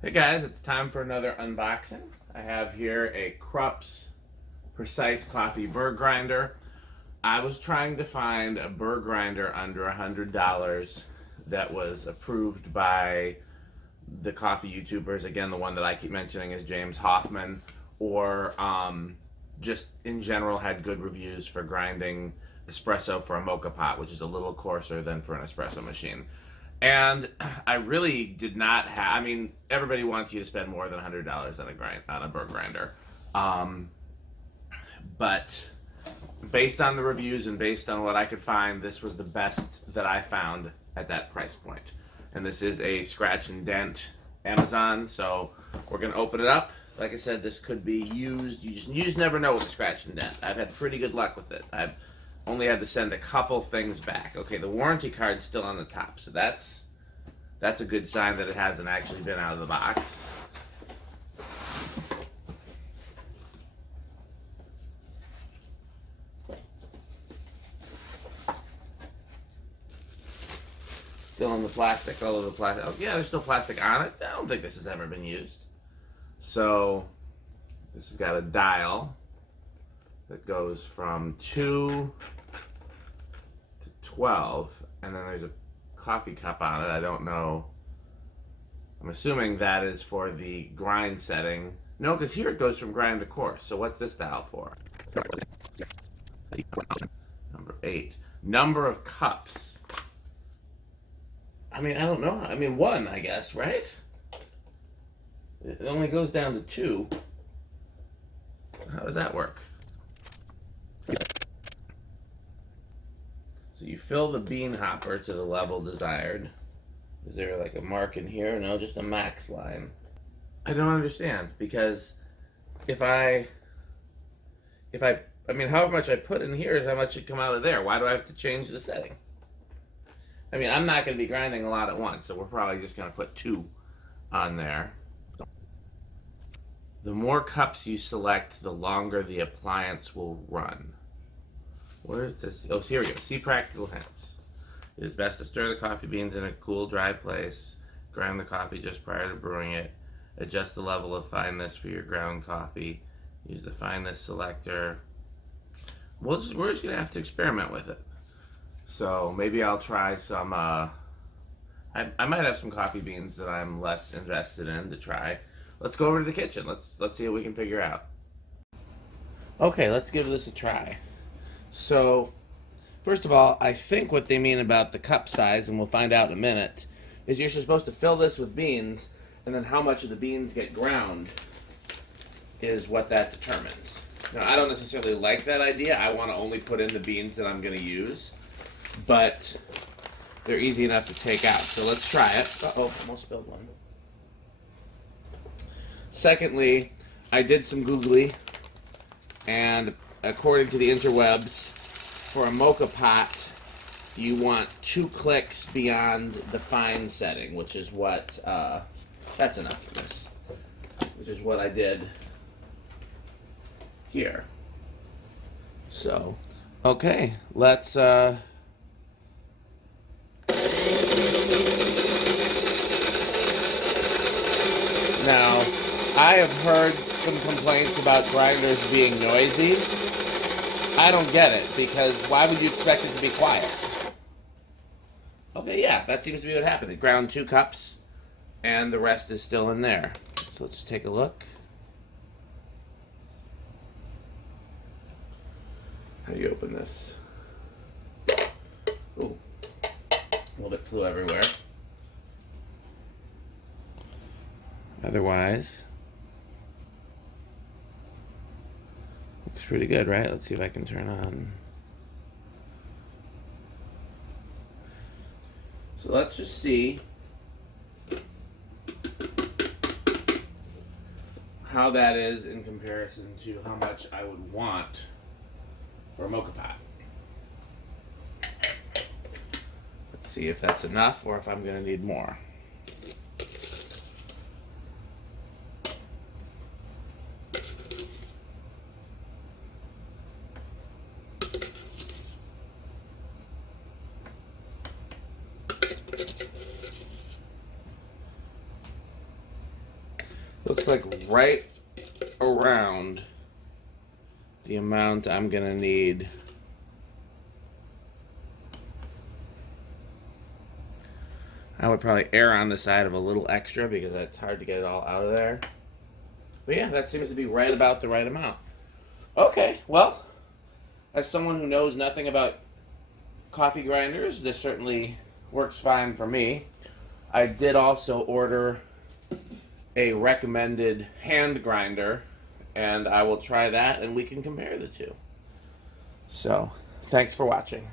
Hey guys, it's time for another unboxing. I have here a KRUPS Precise Coffee Burr Grinder. I was trying to find a burr grinder under $100 that was approved by the coffee YouTubers. Again, the one that I keep mentioning is James Hoffman, or just in general had good reviews for grinding espresso for a Moka pot, which is a little coarser than for an espresso machine. And I really did not have. I mean, everybody wants you to spend more than $100 on a burr grinder, but based on the reviews and based on what I could find, this was the best that I found at that price point. And this is a scratch and dent Amazon, so we're gonna open it up. Like I said, this could be used. You just never know with a scratch and dent. I've had pretty good luck with it. I've only had to send a couple things back. Okay, the warranty card's still on the top, so that's a good sign that it hasn't actually been out of the box. Still in the plastic, all of the plastic. Oh, yeah, there's still plastic on it. I don't think this has ever been used. So this has got a dial that goes from 2 to 12, and then there's a coffee cup on it. I don't know. I'm assuming that is for the grind setting. No, because here it goes from grind to coarse. So what's this dial for? Number 8. Number of cups. I mean, I don't know. I mean, 1, I guess, right? It only goes down to 2. How does that work? So you fill the bean hopper to the level desired. Is there like a mark in here? No, just a max line. I don't understand, because I mean, however much I put in here is how much should come out of there. Why do I have to change the setting? I mean, I'm not going to be grinding a lot at once, so we're probably just going to put 2 on there. The more cups you select, the longer the appliance will run. Where is this? Oh, here we go. See practical hints. It is best to stir the coffee beans in a cool, dry place. Grind the coffee just prior to brewing it. Adjust the level of fineness for your ground coffee. Use the fineness selector. We're just going to have to experiment with it. So maybe I'll try some. I might have some coffee beans that I'm less invested in to try. Let's go over to the kitchen. Let's see what we can figure out. Okay, let's give this a try. So, first of all, I think what they mean about the cup size, and we'll find out in a minute, is you're supposed to fill this with beans, and then how much of the beans get ground is what that determines. Now, I don't necessarily like that idea. I want to only put in the beans that I'm going to use, but they're easy enough to take out. So let's try it. Uh-oh, almost spilled one. Secondly, I did some Googly, and according to the interwebs, for a Moka pot, you want 2 clicks beyond the fine setting, which is what, that's enough of this, which is what I did here. So, okay, let's, now, I have heard some complaints about grinders being noisy. I don't get it, because why would you expect it to be quiet? Okay, yeah, that seems to be what happened. It ground 2 cups, and the rest is still in there. So let's just take a look. How do you open this? Ooh, a little bit flew everywhere. Otherwise, looks pretty good, right? Let's see if I can turn on. So let's just see how that is in comparison to how much I would want for a Moka pot. Let's see if that's enough or if I'm going to need more. Looks like right around the amount I'm gonna need. I would probably err on the side of a little extra because it's hard to get it all out of there. But yeah, that seems to be right about the right amount. Okay, well, as someone who knows nothing about coffee grinders, this certainly works fine for me. I did also order a recommended hand grinder, and I will try that and we can compare the two. So, thanks for watching.